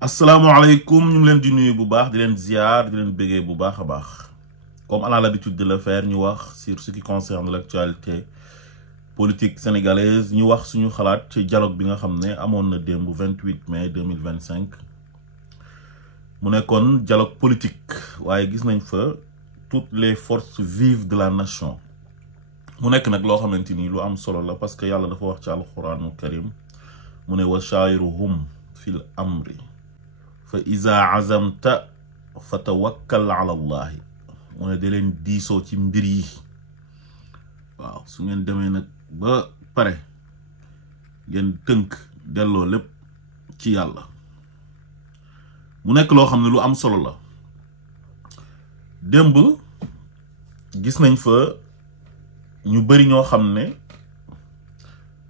asalaamaaleykum ñu ngi leen di nuyu bu baax di leen ziar di leen béggee bu baax a baax comme on a l'habitude de le faire ñu wax sur ce qui concerne l'actualité politique sénégalaise ñu wax suñu xalaat ci dialogue bi nga xam ne amoon na démb 28 mai 2025 mu nekkoon dialogue politique waaye gis nañ fa toutes les forces vives de la nation mu nekk nag loo xamante ni lu am solo la parce que yàlla dafa wax ci alxuraanu karim mu ne wa shaawiruhum fil amri fa iza azamta fa tawakkal ala allahi mu ne da leen diisoo ci mbir yi waaw su ngeen demee nag ba pare ngeen tënk delloo lépp ci yàlla mu nekk loo xam ne lu am solo la démb gis nañ fa ñu bari ñoo xam ne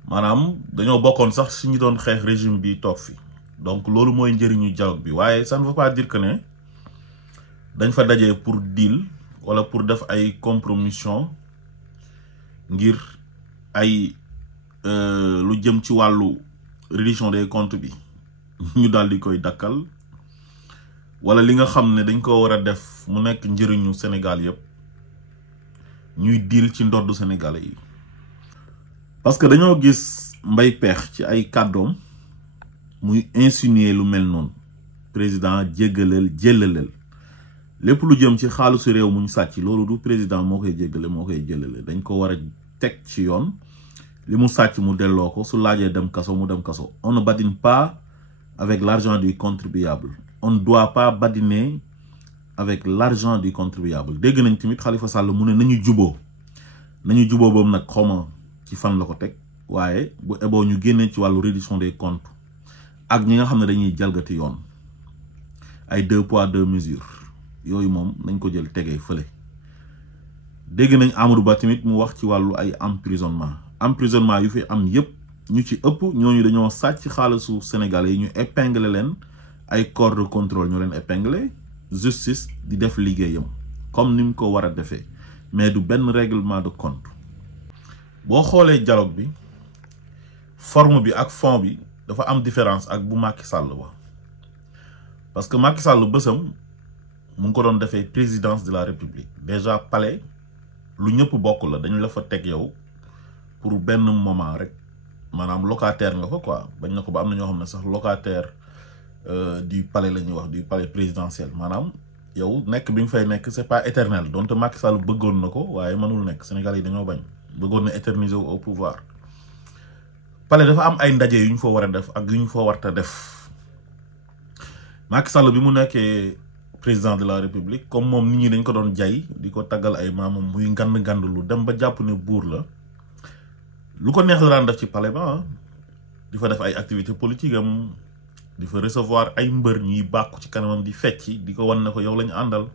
maanaam dañoo bokkoon sax si ñu doon xeex régime bi toog fi donc loolu mooy njëriñu dialogue bi waaye ça ne veut pas dire que ne dañ fa dajee pour deal wala pour def ay compromission ngir ay lu jëm ci wàllu reddition des comptes bi ñu daal di koy dakkal wala li nga xam ne dañ ko war a def mu nekk njëriñu Sénégal yépp ñuy deal ci ndoddu Sénégalais yi parce que dañoo gis Mbaye Pekh ci ay kàddoom muy insinuer lu mel noonu président jéggaleel lépp lu jëm ci xaalisu réew muñ sàcc loolu du président moo koy jéggale moo koy jëlale dañ ko war a teg ci yoon li mu sàcc mu delloo ko su laajee dem kaso mu dem kaso on ne badine pas avec l'argent du contribuable on ne doit pas badiner avec l'argent du contribuable dégg nañ tamit Khalifa Sall mu ne nañu juboo boobu nag xawma ci fan la ko teg waaye bu eboo ñu génnee ci wàllu reddition des comptes ak ñi nga xam ne dañuy jalgati yoon ay 2 poids 2 mesures yooyu moom nañ ko jël tegee fële dégg nañ Amadou Ba tamit mu wax ci wàllu ay emprisonnement yu fi am yépp ñu ci ëpp ñooñu dañoo sàcc xaalisu Sénégalais yi ñu épinglé leen ay corps de contrôle ñu leen épinglé justice di def liggéeyam comme ni mu ko war a defee mais du benn règlement de compte boo xoolee dialogue bi forme bi ak fond bi dafa am différence ak bu Macky Sall wa parce que Macky Sall bësam mu ngi ko doon defee présidence de la République déjà palais lu ñëpp bokk la dañ la fa teg yow pour benn moment rek maanaam locataire nga fa quoi bañ na ko ba am na ñoo xam ne sax locataire du palais la ñuy wax du palais présidentiel maanaam yow nekk bi nga fay nekk c'est pas éternel donte Macky Sall bëggoon na ko waaye mënul nekk Sénégal yi dañoo bañ bëggoon na éterniser au pouvoir palais dafa am ay ndaje yu ñu fa war a def ak yu ñu fa warta def Macky Sall bi mu nekkee président de la République comme moom nit ñi dañ ko doon jay di ko taggal ay maamam muy ngand lu dem ba jàpp ne buur la lu ko neex la daan def ci palais ba di fa def ay activités politiques am di fa recevoir ay mbër ñuy bàkku ci kanamam di fecci di ko wan ne ko yow lañu àndal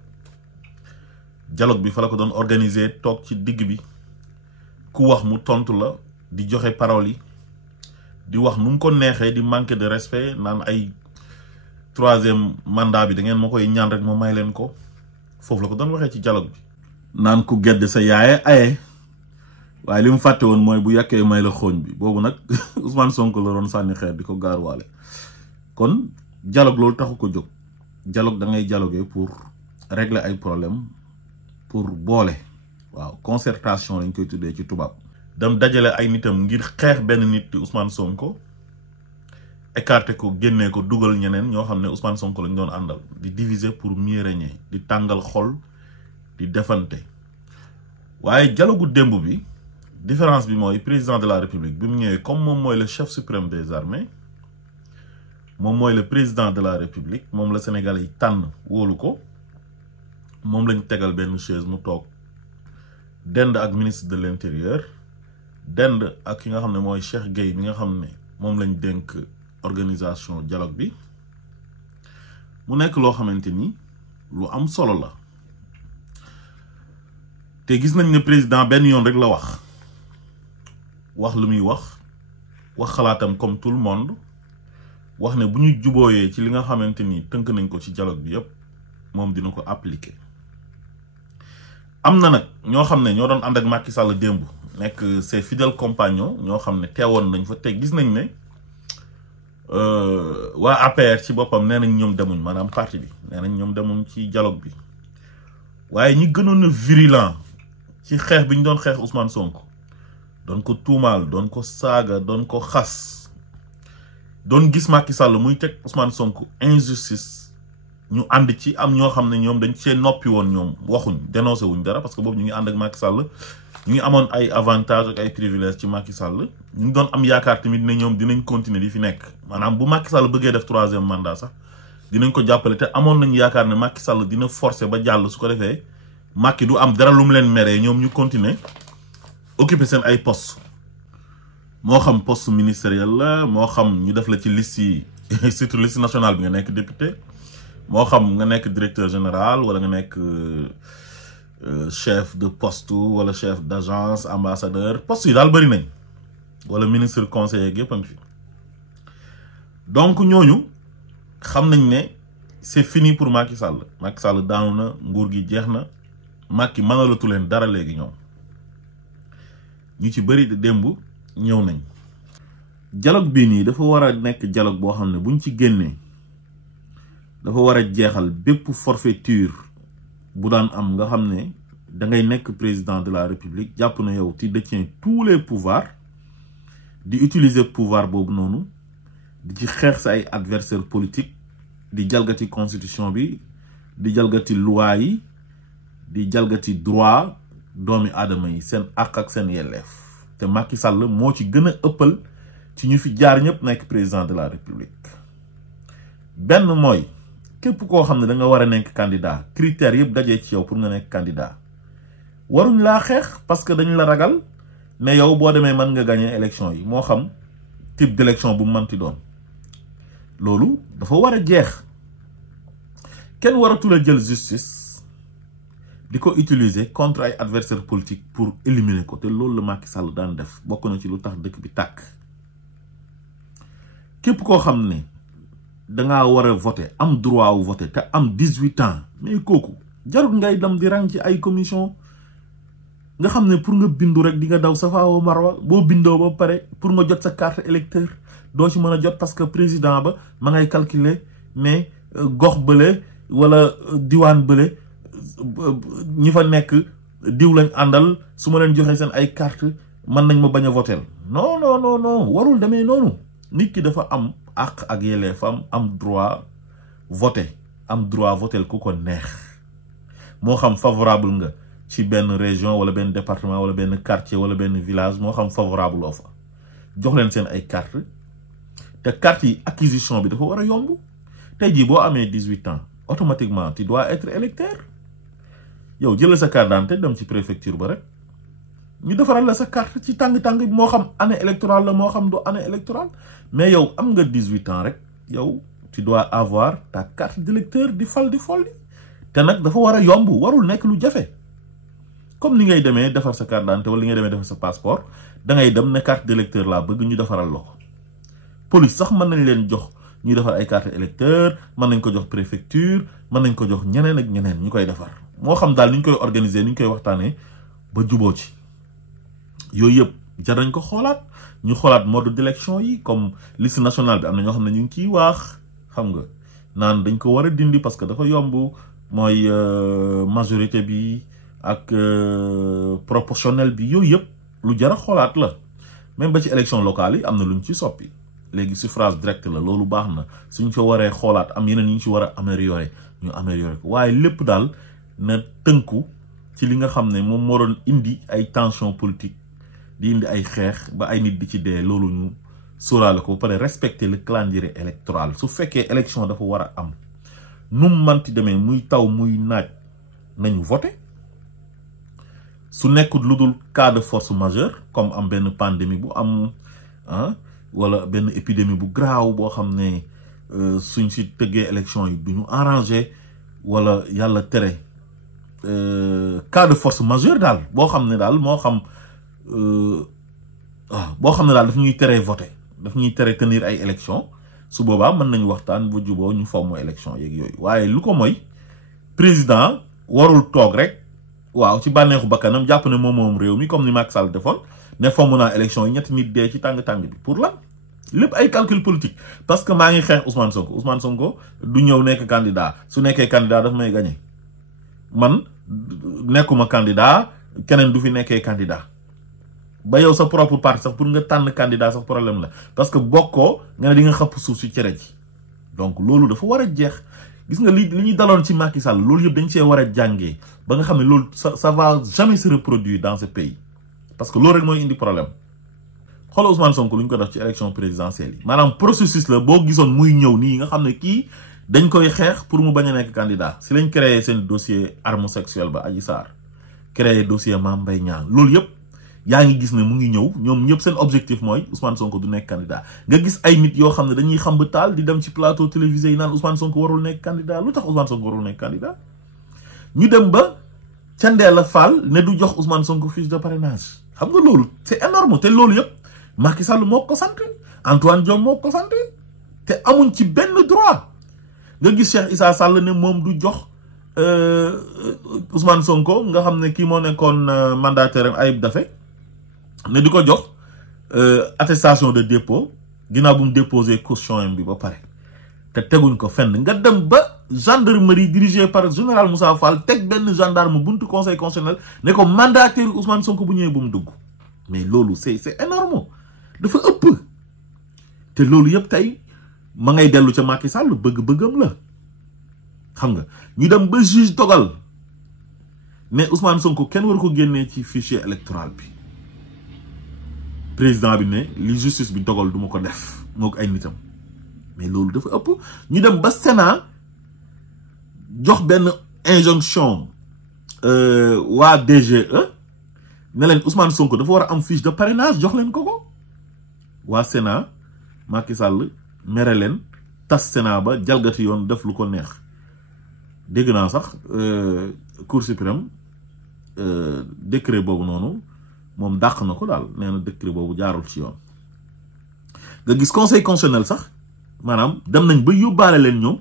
dialogue bi fa la ko doon organiser toog ci digg bi ku wax mu tontu la di joxe parole yi di wax nu mu ko neexee di manquer de respect naan ay 3e mandat bi da ngeen ma koy ñaan rek ma may leen ko foofu la ko doon waxee ci dialogue bi naan ku gedd sa yaaye aye waaye li mu fàtte woon mooy bu yàkkee may la xooñ bi boobu nag Ousmane Sonko la doon sànni xeer di ko gaaruwaale kon dialogue loolu taxu ko jóg dialogue da ngay dialoguer pour régler ay problème pour boole waaw concertation lañ koy tuddee ci tubaab dem dajale ay nitam ngir xeex benn nit di Ousmane Sonko écarté ko génnee ko dugal ñeneen ñoo xam ne Ousmane Sonko lañ doon àndal di diviser pour mieux régner di tàngal xol di defante waaye dialogue démb bi différence bi mooy président de la République bi mu ñëwee comme moom mooy le chef suprême des armées moom mooy le président de la République moom la Sénégalais yi tànn wóolu ko moom lañ tegal benn chaise mu toog dend ak ministre de l'intérieur dend ak ki nga xam ne mooy Cheikh Gueye bi nga xam ne moom lañ dénk organisation dialogue bi mu nekk loo xamante ni lu am solo la te gis nañ ne président benn yoon rek la wax lu muy wax xalaatam comme tout le monde wax ne bu ñu jubooyee ci li nga xamante ni tënk nañ ko ci dialogue bi yépp moom dina ko appliquer am na nag ñoo xam ne ñoo doon ànd ak Macky Sall démb nekk ses fidèles compagnons ñoo xam ne teewoon nañ fa te gis nañ ne waa APR ci boppam nee nañ ñoom demuñ maanaam parti bi nee nañ ñoom demuñ ci dialogue bi waaye ñi gënoon a virulent ci xeex bi ñu doon xeex Ousmane Sonko doon ko tuumaal doon ko saaga doon ko xas doon gis Macky Sall muy teg Ousmane Sonko injustice ñu ànd ci am ñoo xam ne ñoom dañ cee noppi woon ñoom waxuñ dénoncé wuñ dara parce que boobu ñu ngi ànd ak Macky Sall ñu ngi amoon ay avantages ak ay privilèges ci Macky Sall ñu ngi doon am yaakaar tamit ne ñoom dinañ continuer di fi nekk maanaam bu Macky Sall bëggee def 3e mandat sax dinañ ko jàppale te amoon nañ yaakaar ne Macky Sall dina forcer ba jàll su ko defee Macky du am dara lu mu leen meree ñoom ñu continuer occuper seen ay poste moo xam poste ministériel la moo xam ñu def la ci liste yi surtout liste nationale bi nga nekk député moo xam nga nekk directeur général wala nga nekk chef de poste wala chef d'agence ambassadeur poste yi daal bëri nañ wala ministre conseiller yëpp a ngi fi donc ñooñu xam nañ ne c'est fini pour Macky Sall Macky Sall daanu na nguur gi jeex na Macky mënalatu leen dara léegi ñoom ñu ci bëri de démb ñëw nañ dialogue bii nii dafa war a nekk dialogue boo xam ne buñ ci génnee dafa war a jeexal bépp forfaiture bu daan am nga xam ne da ngay nekk président de la république jàpp na yow tu détiens tous les pouvoirs di utiliser pouvoir boobu noonu di ci xeex sa ay adversaire politique di jalgati constitution bi di jalgati loi yi di jalgati droit doomi aadama yi seen àq ak seen yelleef te Macky Sall moo ci gën a ëppal ci ñu fi jaar ñëpp nekk président de la république benn mooy képp koo xam ne da nga war a nekk candidat critères yëpp dajee ci yow pour nga nekk candidat waruñ laa xeex parce que dañ la ragal ne yow boo demee mën nga gagner élection yi moo xam type d'élection bu mu mënti doon loolu dafa war a jeex kenn waratul a jël justice di ko utiliser contre ay adversaires politiques pour éliminer ko te loolu la Macky Sall daan def bokk na ci lu tax dëkk bi tàkk képp koo xam ne dangaa war a voter am droit wu voter te am 18 ans mais kooku jarul ngay dem di rang ci ay commission nga xam ne pour nga bindu rek di nga daw Safa wa Marwa boo bindoo ba pare pour nga jot sa carte électeur doo ci mën a jot parce que président ba ma ngay calculer mais gox bële wala diwaan bële ñi fa nekk diw lañ àndal su ma leen joxee seen ay carte mën nañ ma bañ a voter non non non non warul demee noonu nit ki dafa am àq ak yelleefam am droit voter ku ko neex moo xam favorable nga ci benn région wala benn département wala benn quartier wala benn village moo xam favorable oo fa jox leen seen ay carte te carte yi acquisition bi dafa war a yomb tey jii boo amee 18 ans automatiquement tu dois être électeur yow jël sa carte d'identité dem ci préfecture ba rek ñu defaral la sa carte ci tàng-tàng bi moo xam année électorale la moo xam du année électorale mais yow am nga 18 ans rek yow tu dois avoir ta carte d'électeur di fal di folli te nag dafa war a yomb warul nekk lu jafe comme ni ngay demee defar sa carte d'identité wala li ngay demee defar sa passeport da ngay dem ne carte d'électeur laa bëgg ñu defaral la ko police sax mën nañ leen jox ñuy defar ay carte électeur mën nañ ko jox préfecture mën nañ ko jox ñeneen ak ñeneen ñu koy defar moo xam daal ni ñu koy organiser ni ñu koy waxtaanee ba juboo ci yooyu yëpp jar nañ ko xoolaat ñu xoolaat mode d'élection yi comme liste nationale bi am na ñoo xam ne ñu ngi ciy waax xam nga naan dañ ko war a dindi parce que dafa yomb mooy majorité bi ak proportionnel bi yooyu yëpp lu jar a xoolaat la même ba ci élection locale yi am na luñ ci soppi léegi suffrage direct la loolu baax na suñ ko waree xoolaat am yeneen ñu ci war a améliorer ñu améliorer ko waaye lépp daal na tënku ci li nga xam ne moom moo doon indi ay tension politique di indi ay xeex ba ay nit di ci dee loolu ñu sóoraale ko ba pare respecter le calendrier électoral su fekkee élection dafa war a am nu mu manti demee muy taw muy naaj nañu voter su nekkul lu dul cas de force majeure comme am benn pandémie bu am wala benn épidémie bu graaw boo xam ne suñ si tëggee élection yi du ñu arrangé wala yàlla tere cas de force majeure daal boo xam ne daal moo xam boo xam ne daal daf ñuy teree voter daf ñuy tere tenir ay élection su boobaa mën nañu waxtaan bu juboo ñu fomm élection yeeg yooyu waaye lu ko mooy président warul toog rek waaw ci bànneexu bakkanam jàpp ne moom réew mi comme ni Macky Sall defoon ne fomm naa élection yi ñetti nit dee ci tàng-tàng bi pour lan lépp ay calcul politique parce que maa ngi xeex Ousmane Sonko du ñëw nekk candidat su nekkee candidat daf may gagné man nekkuma candidat keneen du fi nekkee candidat ba yow sa propre parti sax pour nga tànn candidat sax problème la parce que bokkoo nga ne di nga xëpp suuf si cere ji donc loolu dafa war a jeex gis nga li ñuy daloon ci Macky Sall loolu yëpp dañ see war a jàngee ba nga xam ne loolu ça va jamais se reproduire dans ce pays parce que loolu rek mooy indi problème xoolal Ousmane Sonko lu ñu ko def ci élection présidentielle yi maanaam processus la boo gisoon muy ñëw nii nga xam ne kii dañ koy xeex pour mu bañ a nekk candidat si lañ créé seen dossier arme sexuelle ba Adji Sarr créé dossier Mame Mbaye Niang loolu yëpp yaa ngi gis ne mu ngi ñëw ñoom ñëpp seen objectif mooy Ousmane Sonko du nekk candidat nga gis ay nit yoo xam ne dañuy xam ba taal di dem ci plateau télévisé yi naan Ousmane Sonko warul nekk candidat lu tax Ousmane Sonko warul nekk candidat ñu dem ba ca Ndeela Fall ne du jox Ousmane Sonko fiche de parrainage xam nga loolu c'est énorme te loolu yëpp Macky Sall moo ko sant Antoine Diome moo ko sant te amuñ ci benn droit nga gis Cheikh Issa Sall ne moom du jox Ousmane Sonko nga xam ne kii moo nekkoon mandataire Ayib Daffé ne di ko jox attestation de dépôt ginnaaw bu mu déposé caution bi ba pare te teguñ ko fenn nga dem ba gendarmerie dirigée par général Moussa Fall teg benn gendarme buntu conseil constitutionnel ne ko mandataire Ousmane Sonko bu ñëwee bu mu dugg mais loolu c'est énorme dafa ëpp te loolu yëpp tey ma ngay dellu ca Macky Sall bëgg-bëggam la xam nga ñu dem ba juge dogal ne Ousmane Sonko kenn war ko génnee ci fichier électoral bi président bi ne li justice bi dogal du ma ko def moo ko ay nitam mais loolu dafa ëpp ñu dem ba Sénat jox benn injonction waa DGE ne leen Ousmane Sonko dafa war a am fiche de parrainage jox leen ko waa Sénat Macky Sall mere leen tas Sénat ba jalgati yoon def lu ko neex dégg naa sax Cour suprême décret boobu noonu moom dàq na ko daal nee na décret boobu jaarul ci yoon nga gis conseil constitutionnel sax maanaam dem nañ ba yóbbaale leen ñoom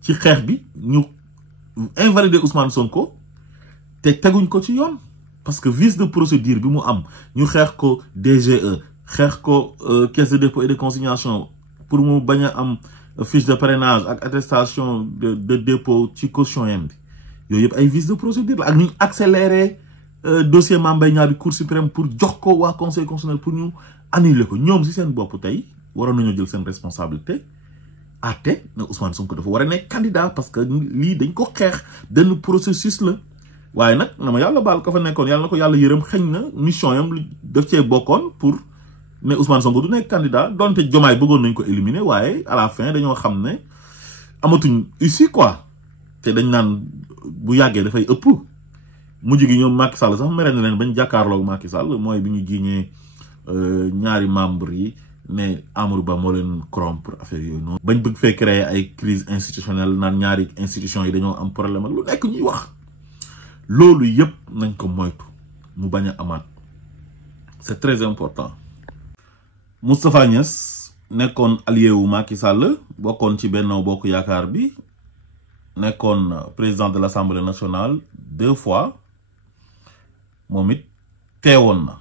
ci xeex bi ñu invalider Ousmane Sonko te teguñ ko ci yoon parce que vice de procédure bi mu am ñu xeex ko DGE xeex ko caisse de dépôt et de consignation pour mu bañ a am fiche de parrainage ak attestation de dépôt ci caution yam bi yooyu yëpp ay vice de procédure la ak ñu accéléré dossier Mame Mbaye Niang bi Cour suprême pour jox ko waa conseil constitutionnel pour ñu annuler ko ñoom si seen bopp tey waroon nañoo jël seen responsabilité àtte ne Ousmane Sonko dafa war a nekk candidat parce que lii dañ ko xeex benn processus la waaye nag na ma yàlla baal ko fa nekkoon yàlla na ko yàlla yërëm xëñ na mission yam lu def cee bokkoon pour ne Ousmane Sonko du nekk candidat donte Diomaye bëggoon nañ ko éliminer waaye à la fin dañoo xam ne amatuñ issue quoi te dañ naan bu yàggee dafay ëpp mujj gi ñoom Macky Sall sax mere na leen bañ jàkkaarloog Macky Sall mooy bi ñu jiiñee ñaari membre yi ne Amadou Ba moo leen corrompre affaire yooyu noonu bañ bëgg fee créer ay crise institutionnelle naan ñaari institution yi dañoo am problème ak lu nekk ñuy wax loolu yëpp nañ ko moytu mu bañ a amaat c'est très important. Moustapha Niasse nekkoon allié wu Macky Sall bokkoon ci Benno Bokk Yaakaar bi nekkoon président de l'Assemblée nationale 2 fois moom it teewoon na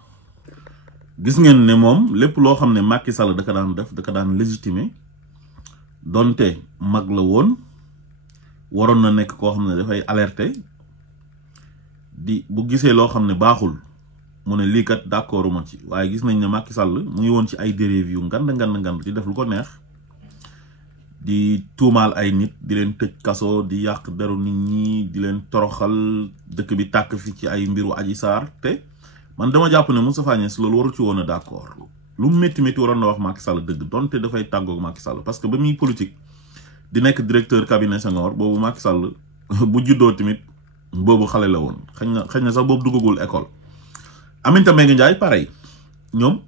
gis ngeen ne moom lépp loo xam ne Macky Sall da ko daan def da ko daan légitimer donte mag la woon waroon na nekk koo xam ne dafay alerter di bu gisee loo xam ne baaxul mu ne lii kat d'accorduma ci waaye gis nañ ne Macky Sall mu ngi woon ci ay dérive yu ngand di def lu ko neex di tuumaal ay nit di leen tëj kaso di yàq deru nit ñi di leen toroxal dëkk bi tàkk fi ci ay mbiru Adji Sarr te man dama jàpp ne Moustapha Niasse loolu waru ci woon a d'accord lu mu métti waroon na wax Macky Sall dëgg donte dafay tàggoog Macky Sall parce que ba muy politique di nekk directeur cabinet Senghor boobu Macky Sall bu juddoo tamit boobu xale la woon xëy na sax boobu duggagul école Aminata Mbengue Ndiaye pareil ñoom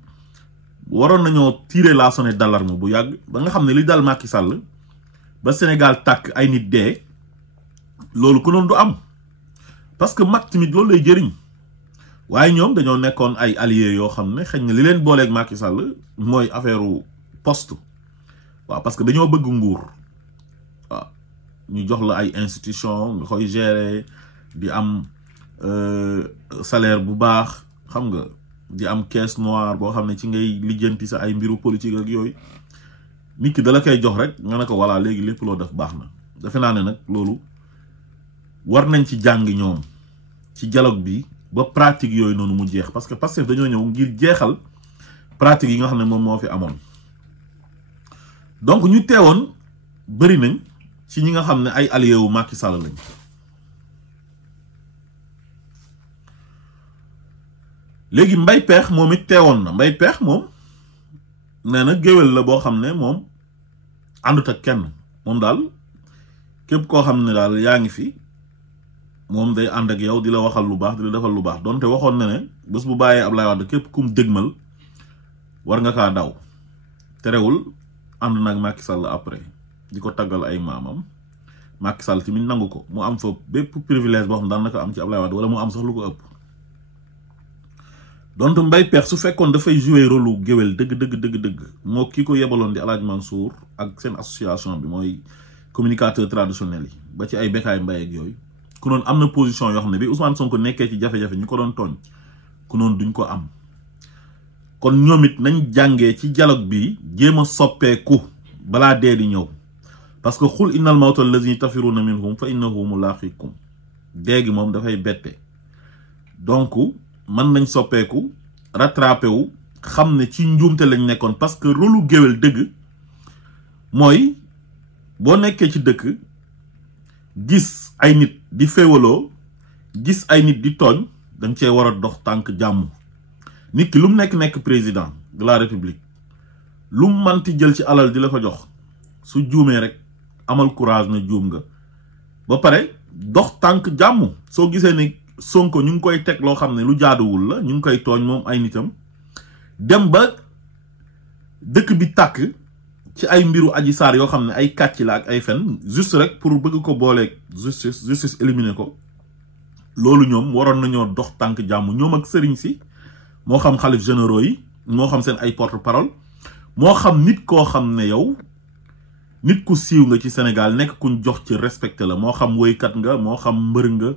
waroon nañoo tirer la sonnette d'alarme bu yàgg ba nga xam ne li dal Macky Sall ba Sénégal tàkk ay nit dee loolu ko noonu du am parce que mag tamit loolu lay jëriñ waaye ñoom dañoo nekkoon ay alliés yoo xam ne xëy na li leen booleeg Macky Sall mooy affaire poste waaw parce que dañoo bëgg nguur waaw ñu jox la ay institution nga koy gérer di am salaire bu baax xam nga di am caisse noire boo xam ne ci ngay lijjanti sa ay mbiru politique ak yooyu nit ki dala koy jox rek nga ne ko voilà léegi lépp loo def baax na. defe naa ne nag loolu war nañ ci jàng ñoom ci dialogue bi ba pratique yooyu noonu mu jeex parce que Pastef dañoo ñëw ngir jeexal pratique yi nga xam ne moom moo fi amoon. donc ñu teewoon bëri nañ ci ñi nga xam ne ay allié wu Macky Sall lañ. léegi Mbaye Pekh moom it teewoon na Mbaye Pekh moom nee na géwél la boo xam ne moom àndut ak kenn moom daal képp koo xam ne daal yaa ngi fi moom day ànd ak yow di la waxal lu baax di la defal lu baax donte waxoon na ne bés bu bàyyee Ablaye Wade képp kum dégmal war nga kaa daw terewul ànd nag Macky Sall après di ko taggal ay maamam Macky Sall tamit nangu ko mu am fa bépp privilège boo xam daan na ko am ci Ablaye Wade wala mu am sax lu ko ëpp. donc Mbaye Pekh su fekkoon dafay jouer rôle lu géwél dëgg moo kii ko yebaloon di El Hadj Mansour ak seen association bi mooy communicateur traditionnel yi ba ci ay Bécaye Mbaye ak yooyu ku noonu am na position yoo xam ne bi Ousmane Sonko nekkee ci jafe-jafe ñu ko doon tooñ ku noonu duñ ko am. kon ñoom it nañ jàngee ci dialogue bi jéem a soppeeku balaa dee di ñëw parce que xul innal mawta allazi tafiruna minhum fa innahu mulaqikum dee gi moom dafay bette donc. mën nañ soppeeku rattrapé wu xam ne ci njuumte lañ nekkoon parce que rôlu géwél dëgg mooy boo nekkee ci dëkk gis ay nit di féewaloo gis ay nit di tooñ dañ cee war a dox tànk jàmm nit ki lu mu nekk président de la république lu mu manti jël ci alal di la ko jox su juumee rek amal courage na juum nga ba pare dox tànk jàmm soo gisee ne Sonko ñu ngi koy teg loo xam ne lu jaaduwul la ñu ngi koy tooñ moom ay nitam dem ba dëkk bi tàkk ci ay mbiru Adji Sarr yoo xam ne ay kàcc la ak ay fen juste rek pour bëgg ko booleeg justice éliminer ko loolu ñoom waroon nañoo dox tànk jàmm ñoom ak sëriñ si moo xam xalif généraux yi moo xam seen ay porte parole moo xam nit koo xam ne yow nit ku siiw nga ci Sénégal nekk kuñ jox ci respecté la moo xam woykat nga moo xam mbër nga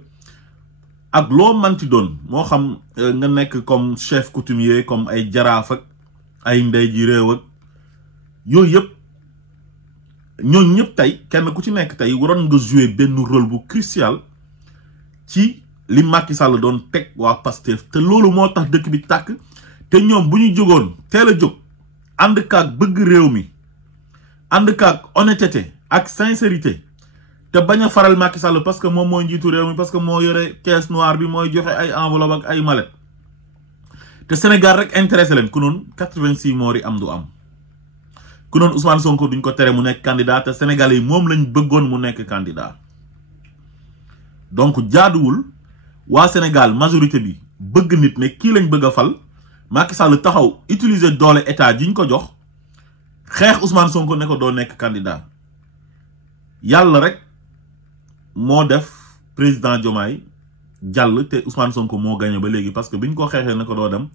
ak loo manti doon moo xam nga nekk comme chef coutumier comme ay jaraaf ak ay ndey ji réew ak yooyu yëpp ñooñu ñëpp tey kenn ku ci nekk tey waroon nga jouer benn rôle bu crucial ci li Macky Sall doon teg waa Pastef te loolu moo tax dëkk bi tàkk te ñoom bu ñu jógoon teel a jóg ànd kaak bëgg réew mi ànd kaak honnêteté ak sincérité te bañ a faral Macky Sall parce que moom mooy njiitu réew mi parce que moo yore caisse noire bi mooy joxe ay enveloppe ak ay mallette te Sénégal rek intéressé leen ku noonu 86 morts yi am du am ku noonu Ousmane Sonko duñ ko tere mu nekk candidat te Sénégalais yi moom lañ bëggoon mu nekk candidat donc jaaduwul waa Sénégal majorité bi bëgg nit ne kii lañ bëgg a fal Macky Sall taxaw utiliser doole état jiñ ko jox xeex Ousmane Sonko ne ko doo nekk candidat yàlla rek moo def président Diomaye jàll te Ousmane Sonko moo gagné ba léegi parce que biñ ko xeexee ne ko doo dem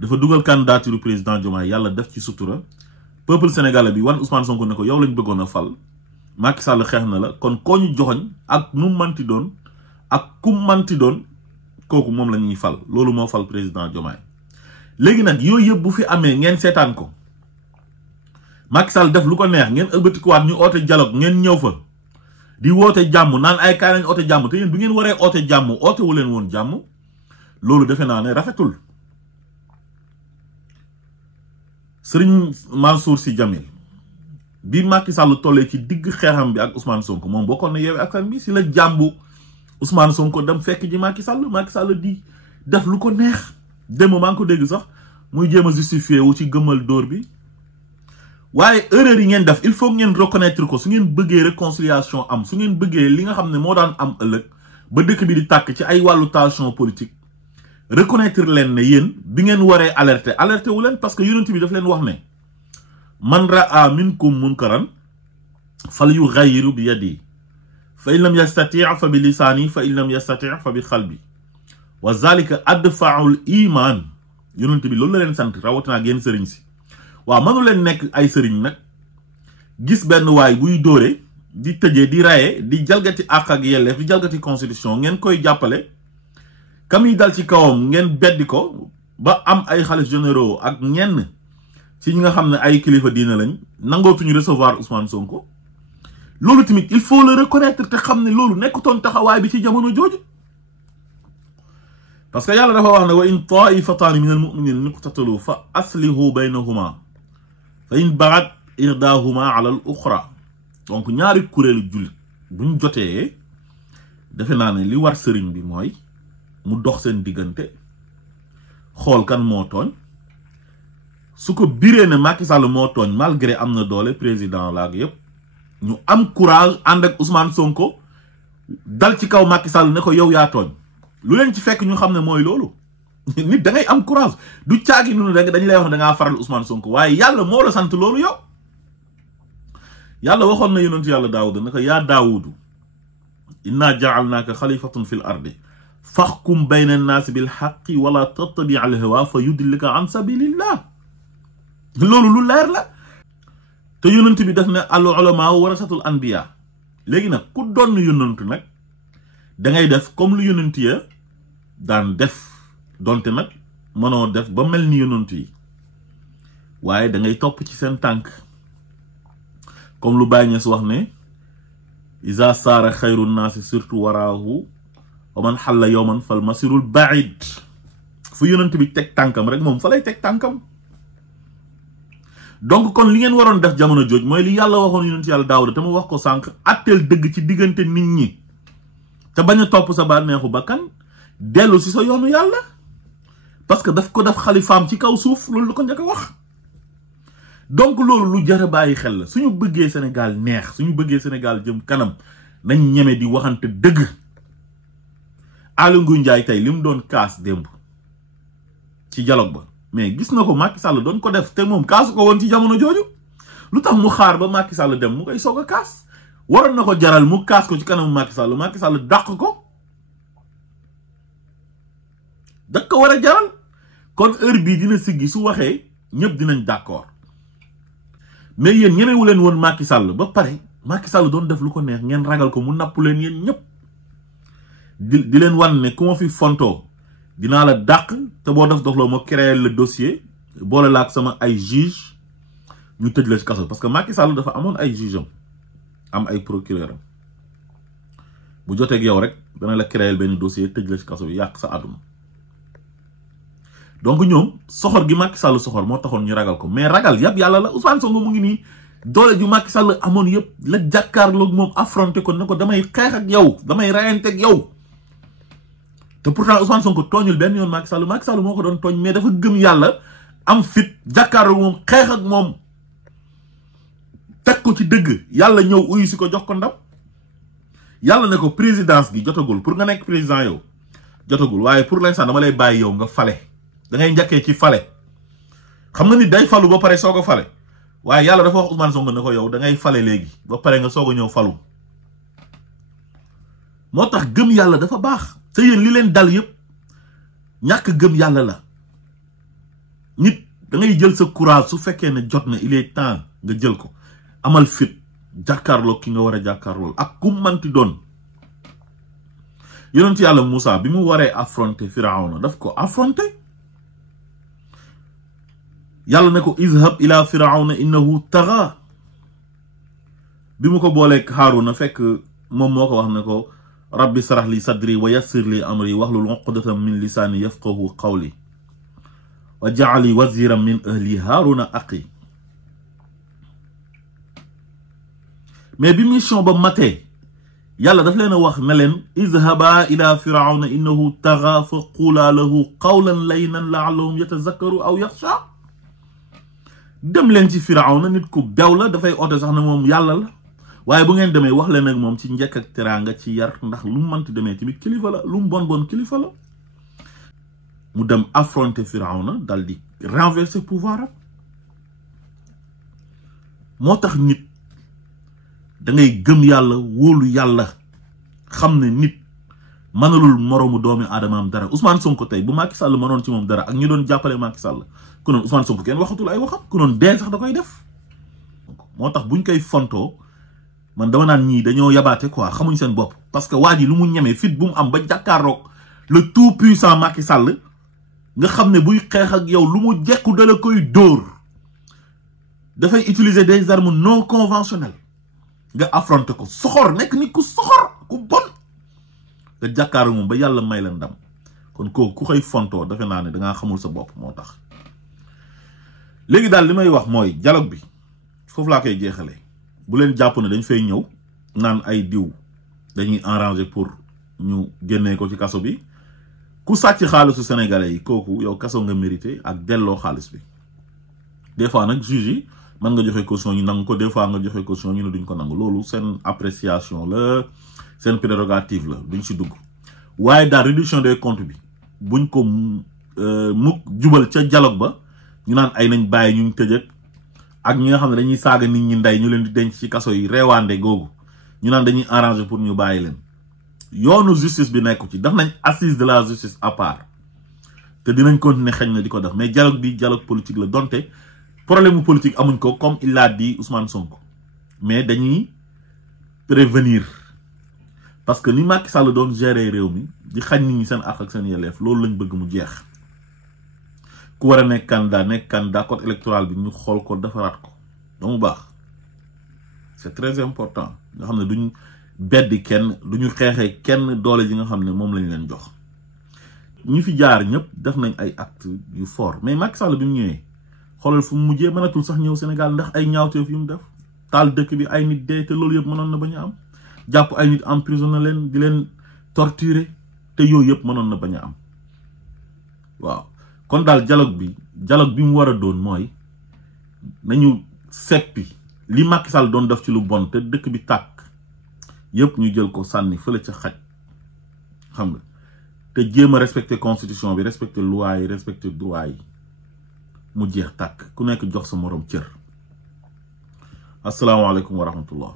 dafa dugal candidature président Diomaye yàlla def ci sutura peuple sénégalais bi wan Ousmane Sonko ne ko yow lañ bëggoon a fal Macky Sall xeex na la kon koo ñu joxoñ ak nu manti doon ak ku manti doon kooku moom la ñuy fal loolu moo fal président Diomaye léegi nag yooyu yëpp bu fi amee ngeen seetaan ko Macky Sall def lu ko neex ngeen ëlbatikuwaat ñu oote dialogue ngeen ñëw fa di woote jàmm naan ay kaay lañ oote jàmm te yéen bu ngeen waree oote jàmm oote wu leen woon jàmm loolu defe naa ne rafetul. Serigne Mansour Sy Djamil bi Macky Sall tollee ci digg xeexam bi ak Ousmane Sonko moom bokkoon na Yewwi Askan Wi si la jàmbu Ousmane Sonko dem fekk ji Macky Sall di def lu ko neex démb maa ngi ko dégg sax muy jéem a justifié wu ci gëmmal dóor bi. waaye erreur yi ngeen def il faut ngeen reconnaître ko su ngeen bëggee réconciliation am su ngeen bëggee li nga xam ne moo daan am ëllëg ba dëkk bi di tàkk ci ay wàllu tension politique reconnaître leen ne yéen bi ngeen waree alerté wu leen parce que yonent bi daf leen wax ne man raa minkum munkaran fal yughayyiru bi yadihi fa in lam yastati' fa bi lisaani fa in lam yastati' fa bi qalbi wa zalika adfa'ul iman yonent bi loolu la leen sant rawatina ak yéen sëriñ si waaw mënu leen nekk ay sëriñ nag gis benn waay buy dóore di tëjee di raye di jalgati àq ak yelleef di jalgati constitution ngeen koy jàppale kam yi dal ci kawam ngeen beddi ko ba am ay xalif généraux ak ñenn ci ñi nga xam ne ay kilifa diina lañ nangootuñu recevoir Ousmane Sonko loolu tamit il faut le reconnaître te xam ne loolu nekkutoon taxawaay bi ci jamono jooju parce que yàlla dafa wax ne wa in taifataani min al muminina iqtatalu fa aslihu baynahuma fa in bagat irdahuma ala al uxra donc ñaari kuréelu jullit buñ jotee defe naa ne li war sëriñ bi mooy mu dox seen diggante xool kan moo tooñ su ko biree ne Macky Sall moo tooñ malgré am na doole président la ak yëpp ñu am courage ànd ak Ousmane Sonko dal ci kaw Macky Sall ne ko yow yaa tooñ lu leen ci fekk ñu xam ne mooy loolu nit da ngay am courage du caagi nunu rek dañ lay wax da ngaa faral Ousmane Sonko waaye yàlla moo la sant loolu yow yàlla waxoon na yonent yàlla Daawuda ne ko yaa Daawudu inna ja'alnaaka xalifatun fil ardi faxkum bayna annaasi bil haqqi wala tattabi al hawa fa yudillika an sabilillah loolu lu leer la te yonent bi def ne al ulama warasatul anbiya léegi nag ku doon yonent nag da ngay def comme lu yonent ya daan def donte nag mënoo def ba mel ni yonent yi waaye da ngay topp ci seen tànk comme lu Baay Ñas wax ne iza saara xayru naasi surtout waraahu wa man xalla yowman fal masirul baid fu yonent bi teg tànkam rek moom fa lay teg tànkam donc kon li ngeen waroon def jamono jooj mooy li yàlla waxoon yonent yàlla Daawuda te mu wax ko sànq atteel dëgg ci diggante nit ñi te bañ a topp sa bànneexu bakkan dellu si sa yoonu yàlla parce que daf ko def xalifaam ci kaw suuf loolu la ko njëkk a wax donc loolu lu jar a bàyyi xel la suñu bëggee Sénégal neex suñu bëggee Sénégal jëm kanam nañ ñeme di waxante dëgg Aly Ngouille Ndiaye tey li mu doon kaas démb ci dialogue ba mais gis na ko Macky Sall doon ko def te moom kaasu ko woon ci jamono jooju lu tax mu xaar ba Macky Sall dem mu koy soog a kaas waroon na ko jaral mu kaas ko ci kanamu Macky Sall dàq ko dak ko war a jaral kon heure bii dina siggi su waxee ñëpp dinañ d'accord mais yéen ñemewu leen woon Macky Sall ba pare Macky Sall doon def lu ko neex ngeen ragal ko mu napp leen yéen ñëpp di leen wan ne ku ma fi fontoo dinaa la dàq te boo def doxloo ma créer le dossier boole la ak sama ay juge ñu tëj la ci kaso parce que Macky Sall dafa amoon ay juge am ay procureur am bu jotee ak yow rek dana la créer benn dossier tëj la ci kaso bi yàq sa àdduna donc ñoom soxor gi Macky Sall soxor moo taxoon ñu ragal ko mais ragal yëpp yàlla la Ousmane Sonko mu ngi nii doole ju Macky Sall amoon yëpp la jàkkaarloog moom affronté ko ne ko damay xeex ak yow damay rayante ak yow te pourtant Ousmane Sonko tooñul benn yoon Macky Sall moo ko doon tooñ mais dafa gëm yàlla am fit jàkkaarloog moom xeex ak moom teg ko ci dëgg yàlla ñëw uyu si ko jox ko ndam yàlla ne ko présidence gi jotagul pour nga nekk président yow jotagul waaye pour l'instant dama lay bàyyi yow nga fale da ngay njëkkee ci fale xam nga nit day falu ba pare soog a fale waaye yàlla dafa wax Ousmane Sonko ne ko yow da ngay fale léegi ba pare nga soog a ñëw falu moo tax gëm yàlla dafa baax te yéen li leen dal yëpp ñàkk gëm yàlla la nit da ngay jël sa courage su fekkee ne jot na il est temps nga jël ko amal fit jàkkaarloo ki nga war a jàkkaarloo ak ku manti doon yonent yàlla Moussa bi mu waree affronter Firawna daf ko affronter yàlla ne ko izhab ila Firawna innahu tagha bi mu ko booleeg Haaruna fekk moom moo ko wax ne ko rabbi sarax li sadri wa yassir li amri wahlul uqdatan min lisaani yafqahu qawli wa ja'ali waziran min ahli Haaruna aqi mais bi mission ba matee yàlla daf leen a wax ne leen izhaba ila Firawna innahu tagha fa qula lahu qawlan laynan la'allahum yatazakkaru aw yaxsha dem leen ci Firawna nit ku bew la dafay oote sax ne moom yàlla la waaye bu ngeen demee wax leen ak moom ci njëkk ak teraanga ci yar ndax lu mu mënti demee tamit kilifa la lu mu bon kilifa la mu dem affronter Firawna dal di renverser pouvoir am moo tax nit da ngay gëm yàlla wóolu yàlla xam ne nit mënalul moroomu doomi aadamaam dara Ousmane Sonko tey bu Macky Sall mënoon ci moom dara ak ñu doon jàppale Macky Sall ku noon Ousmane Sonko kenn waxatul ay waxam ku noon dee sax da koy def moo tax buñ koy fontoo man dama naan ñii dañoo yabaate quoi xamuñ seen bopp parce que waa ji lu mu ñemee fit bu mu am ba jàkkaaroog le tout puissant Macky Sall nga xam ne buy xeex ak yow lu mu jekku da la koy dóor dafay utiliser des armes non conventionnelles nga affronter ko soxor nekk ni ku soxor ku bon nga jàkkaaru moom ba yàlla may la ndam kon kooku ku xëy fontoo defe naa ne dangaa xamul sa bopp moo tax léegi daal li may wax mooy dialogue bi foofu laa koy jeexalee bu leen jàpp ne dañ fay ñëw naan ay diw dañuy arranger pour ñu génnee ko ci kaso bi ku sàcc xaalisu sénégalais yi kooku yow kaso nga mérité ak delloo xaalis bi des fois nag juge yi mën nga joxe caution ñu nangu ko des fois nga joxe caution ñu ne duñ ko nangu loolu seen appréciation la seen prérogative la duñ ci dugg waaye daal réduction des comptes bi buñ ko mukk jubal ca dialogue ba ñu naan ay nañ bàyyi ñu tëj ak ñi nga xam ne dañuy saaga nit ñi ndey ñu leen di denc ci kaso yi reewaande googu ñu naan dañuy arranger pour ñu bàyyi leen yoonu justice bi nekku ci def nañ assise de la justice à part te dinañ continuer xëy na di ko def mais dialogue bi dialogue politique la donte problème politique amuñ ko comme il l'a dit Ousmane Sonko mais dañuy prévenir parce que ni Macky Sall doon gérer réew mi di xañ nit ñi seen àq ak seen yelleef loolu lañ bëgg mu jeex ku war a nekk candidat code électoral bi ñu xool ko defaraat ko ba mu baax c'est très important nga xam ne duñ beddi kenn duñu xeexee kenn doole ji nga xam ne moom lañ leen jox ñu fi jaar ñëpp def nañ ay acte yu fort mais Macky Sall bi mu ñëwee xoolal fu mu mujjee mënatul sax ñëw Sénégal ndax ay ñaawteef yu mu def taal dëkk bi ay nit dee te loolu yëpp mënoon na bañ a am jàpp ay nit emprisonné leen di leen torturer te yooyu yëpp mënoon na bañ a am waaw kon daal dialogue bi mu war a doon mooy nañu seppi li Macky Sall doon def ci lu bon te dëkk bi tàkk yëpp ñu jël ko sànni fële ca xaj xam nga te jéem a respecter constitution bi respecter loi yi respecter droit yi mu jeex tàkk ku nekk jox sa morom cër asalaamaaleykum wa rahmatullah